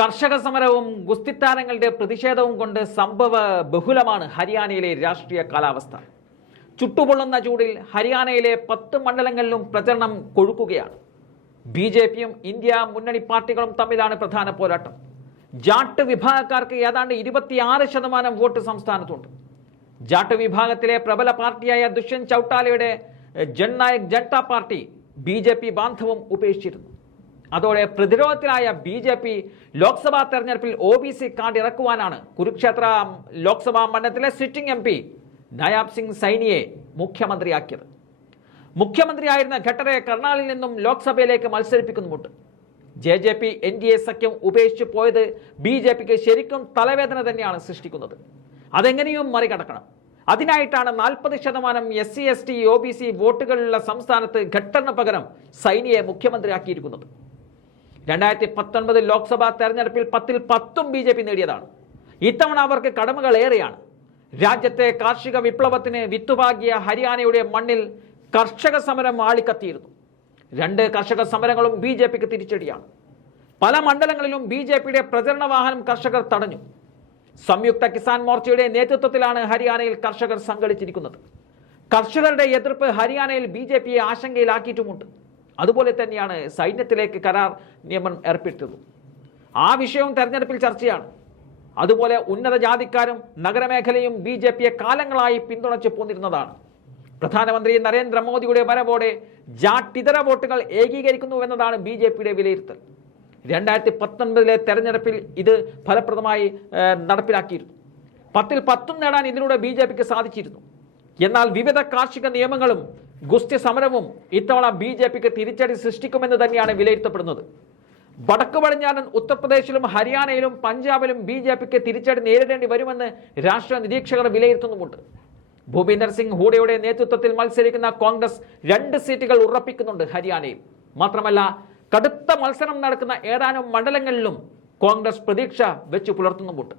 കർഷക സമരവും ഗുസ്തി താരങ്ങളുടെ പ്രതിഷേധവും കൊണ്ട് സംഭവ ബഹുലമാണ് ഹരിയാനയിലെ രാഷ്ട്രീയ കാലാവസ്ഥ. ചുട്ടുപൊള്ളുന്ന ചൂടിൽ ഹരിയാനയിലെ പത്ത് മണ്ഡലങ്ങളിലും പ്രചരണം കൊഴുക്കുകയാണ്. ബി ജെ പിയും ഇന്ത്യ മുന്നണി പാർട്ടികളും തമ്മിലാണ് പ്രധാന പോരാട്ടം. ജാട്ട് വിഭാഗക്കാർക്ക് ഏതാണ്ട് ഇരുപത്തിയാറ് ശതമാനം വോട്ട് സംസ്ഥാനത്തുണ്ട്. ജാട്ട് വിഭാഗത്തിലെ പ്രബല പാർട്ടിയായ Dushyant ചൌട്ടാലയുടെ Jannayak Janata party B J P ബാന്ധവം ഉപേക്ഷിച്ചിരുന്നു. അതോടെ പ്രതിരോധത്തിലായ ബി ജെ പി ലോക്സഭാ തെരഞ്ഞെടുപ്പിൽ ഒ ബി സി കാർഡ് ഇറക്കുവാനാണ് കുരുക്ഷേത്ര ലോക്സഭാ മണ്ഡലത്തിലെ sitting M P Nayab Singh സൈനിയെ മുഖ്യമന്ത്രിയാക്കിയത്. മുഖ്യമന്ത്രിയായിരുന്ന ഖട്ടറെ കർണാലിൽ നിന്നും ലോക്സഭയിലേക്ക് മത്സരിപ്പിക്കുന്നുമുണ്ട്. J J P N D A സഖ്യം ഉപേക്ഷിച്ചു പോയത് ബി ജെ പിക്ക് ശരിക്കും തലവേദന തന്നെയാണ് സൃഷ്ടിക്കുന്നത്. അതെങ്ങനെയും മറികടക്കണം. അതിനായിട്ടാണ് നാൽപ്പത് ശതമാനം S C S T O B C വോട്ടുകളുള്ള സംസ്ഥാനത്ത് ഘട്ടറിന് പകരം സൈനിയെ മുഖ്യമന്ത്രിയാക്കിയിരിക്കുന്നത്. രണ്ടായിരത്തി പത്തൊൻപത് ലോക്സഭാ തെരഞ്ഞെടുപ്പിൽ പത്തിൽ പത്തും ബി ജെ പി നേടിയതാണ്. ഇത്തവണ അവർക്ക് കടമകൾ ഏറെയാണ്. രാജ്യത്തെ കാർഷിക വിപ്ലവത്തിന് വിത്തുപാകിയ ഹരിയാനയുടെ മണ്ണിൽ കർഷക സമരം ആളിക്കത്തിയിരുന്നു. രണ്ട് കർഷക സമരങ്ങളും ബി ജെ പിക്ക് തിരിച്ചടിയാണ്. പല മണ്ഡലങ്ങളിലും ബി ജെ പിയുടെ പ്രചരണ വാഹനം കർഷകർ തടഞ്ഞു. സംയുക്ത കിസാൻ മോർച്ചയുടെ നേതൃത്വത്തിലാണ് ഹരിയാനയിൽ കർഷകർ സംഘടിച്ചിരിക്കുന്നത്. കർഷകരുടെ എതിർപ്പ് ഹരിയാനയിൽ ബി ജെ പിയെ ആശങ്കയിലാക്കിയിട്ടുമുണ്ട്. അതുപോലെ തന്നെയാണ് സൈന്യത്തിലേക്ക് കരാർ നിയമം ഏർപ്പെടുത്തുന്നത് ആ വിഷയവും തെരഞ്ഞെടുപ്പിൽ ചർച്ചയാണ്. അതുപോലെ ഉന്നത ജാതിക്കാരും നഗരമേഖലയും ബി ജെ പിയെ കാലങ്ങളായി പിന്തുണച്ചു പോന്നിരുന്നതാണ്. പ്രധാനമന്ത്രി നരേന്ദ്രമോദിയുടെ വരവോടെ ജാട്ടിതര വോട്ടുകൾ ഏകീകരിക്കുന്നുവെന്നതാണ് ബി ജെ പിയുടെ വിലയിരുത്തൽ. രണ്ടായിരത്തി പത്തൊൻപതിലെ തെരഞ്ഞെടുപ്പിൽ ഇത് ഫലപ്രദമായി നടപ്പിലാക്കിയിരുന്നു. പത്തിൽ പത്തും നേടാൻ ഇതിലൂടെ ബി ജെ പിക്ക് സാധിച്ചിരുന്നു. എന്നാൽ വിവിധ കാർഷിക നിയമങ്ങളും ഗുസ്തി സമരവും ഇത്തവണ ബി ജെ പിക്ക് തിരിച്ചടി സൃഷ്ടിക്കുമെന്ന് തന്നെയാണ് വിലയിരുത്തപ്പെടുന്നത്. വടക്ക് പടിഞ്ഞാറൻ ഉത്തർപ്രദേശിലും ഹരിയാനയിലും പഞ്ചാബിലും ബി ജെ പിക്ക് തിരിച്ചടി നേരിടേണ്ടി വരുമെന്ന് രാഷ്ട്രീയ നിരീക്ഷകർ വിലയിരുത്തുന്നുമുണ്ട്. ഭൂപീന്ദർ സിംഗ് ഹൂഡയുടെ നേതൃത്വത്തിൽ മത്സരിക്കുന്ന കോൺഗ്രസ് രണ്ട് സീറ്റുകൾ ഉറപ്പിക്കുന്നുണ്ട് ഹരിയാനയിൽ. മാത്രമല്ല കടുത്ത മത്സരം നടക്കുന്ന ഏതാനും മണ്ഡലങ്ങളിലും കോൺഗ്രസ് പ്രതീക്ഷ വെച്ചു പുലർത്തുന്നുമുണ്ട്.